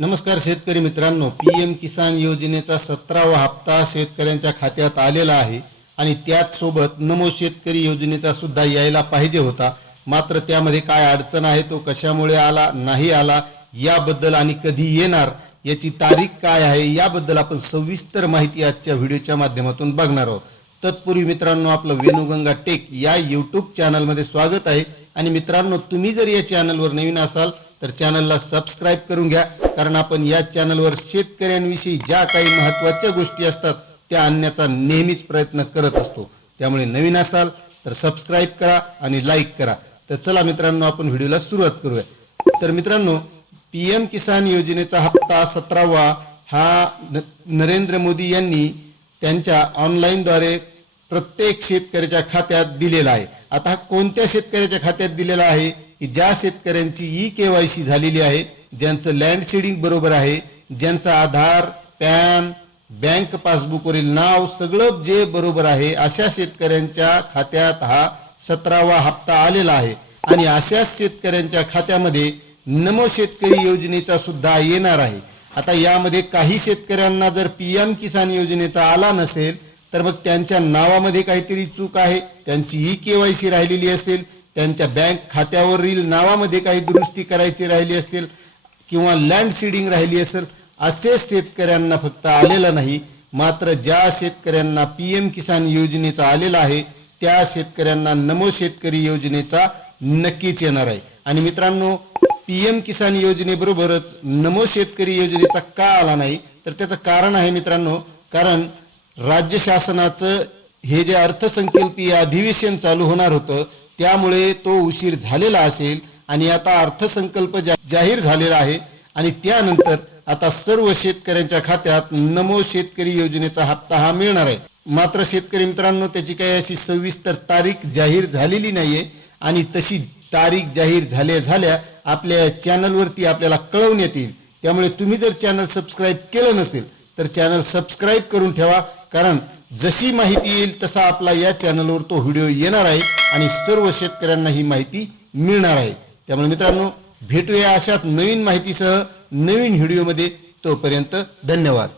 नमस्कार शेतकरी मित्रांनो पी एम किसान योजनेचा सतरावा हप्ता शेतकऱ्यांच्या खात्यात आलेला आहे आणि त्याचसोबत नमो शेतकरी योजनेचा सुद्धा यायला पाहिजे होता. मात्र त्यामध्ये काय अडचण आहे तो कशामुळे आला नाही आला याबद्दल आणि कधी येणार याची तारीख काय आहे याबद्दल आपण सविस्तर माहिती आजच्या व्हिडिओच्या माध्यमातून बघणार आहोत. तत्पूर्वी मित्रांनो आपलं वेणुगंगा टेक या यूट्यूब चॅनलमध्ये स्वागत आहे. आणि मित्रांनो तुम्ही जर या चॅनलवर नवीन असाल तर चॅनलला सबस्क्राईब करून घ्या. कारण आपण या चॅनलवर शेतकऱ्यांविषयी ज्या काही महत्त्वाच्या गोष्टी असतात त्या आणण्याचा नेहमीच प्रयत्न करत असतो. त्यामुळे नवीन असाल तर सबस्क्राईब करा आणि लाईक करा. तर चला मित्रांनो आपण व्हिडिओला सुरुवात करूया. तर मित्रांनो पी एम किसान योजनेचा हप्ता सतरावा हा नरेंद्र मोदी यांनी त्यांच्या ऑनलाईनद्वारे प्रत्येक शेतकऱ्याच्या खात्यात दिलेला आहे. आता हा कोणत्या शेतकऱ्याच्या खात्यात दिलेला आहे? की ज्या शेतकऱ्यांची ई के वाय सी झालेली आहे ज्यांचं लँड सीडिंग बरोबर आहे ज्यांचं आधार पॅन बँक पासबुकवरील नाव सगळं जे बरोबर आहे अशा शेतकऱ्यांच्या खात्यात हा सतरावा हप्ता आलेला आहे. आणि अशा शेतकऱ्यांच्या खात्यामध्ये नमो शेतकरी योजनेचा सुद्धा येणार आहे. आता यामध्ये काही शेतकऱ्यांना जर पी एम किसान योजनेचा आला नसेल तर मग त्यांच्या नावामध्ये काहीतरी चूक आहे. त्यांची ई के वाय सी राहिलेली असेल त्यांच्या बँक खात्यावरील नावामध्ये काही दुरुस्ती करायची राहिली असतील किंवा लँड सीडिंग राहिली असेल असेच शेतकऱ्यांना फक्त आलेलं नाही मात्र ज्या शेतकऱ्यांना पी एम किसान योजनेचा आलेला आहे त्या शेतकऱ्यांना नमो शेतकरी योजनेचा नक्कीच येणार आहे. आणि मित्रांनो पी एम किसान योजनेबरोबरच नमो शेतकरी योजनेचा का आला नाही? तर त्याचं कारण आहे मित्रांनो कारण राज्य शासनाचं हे जे अर्थसंकल्पीय अधिवेशन चालू होणार होतं त्यामुळे तो उशीर झालेला असेल. आणि आता अर्थसंकल्प जाहीर झालेला आहे आणि त्यानंतर आता सर्व शेतकऱ्यांच्या खात्यात नमो शेतकरी योजनेचा हप्ता हा मिळणार आहे. मात्र शेतकरी मित्रांनो त्याची काही अशी सविस्तर तारीख जाहीर झालेली नाहीये आणि तशी तारीख जाहीर झाल्या झाल्या आपल्या चॅनलवरती आपल्याला कळवण्यात येईल. त्यामुळे तुम्ही जर चॅनल सबस्क्राईब केलं नसेल तर चॅनल सबस्क्राईब करून ठेवा. कारण जशी माहिती येईल तसा आपला या चॅनलवर तो व्हिडिओ येणार आहे आणि सर्व शेतकऱ्यांना ही माहिती मिळणार आहे. त्यामुळे मित्रांनो भेटूया अशाच नवीन माहितीसह नवीन व्हिडिओमध्ये. तोपर्यंत धन्यवाद.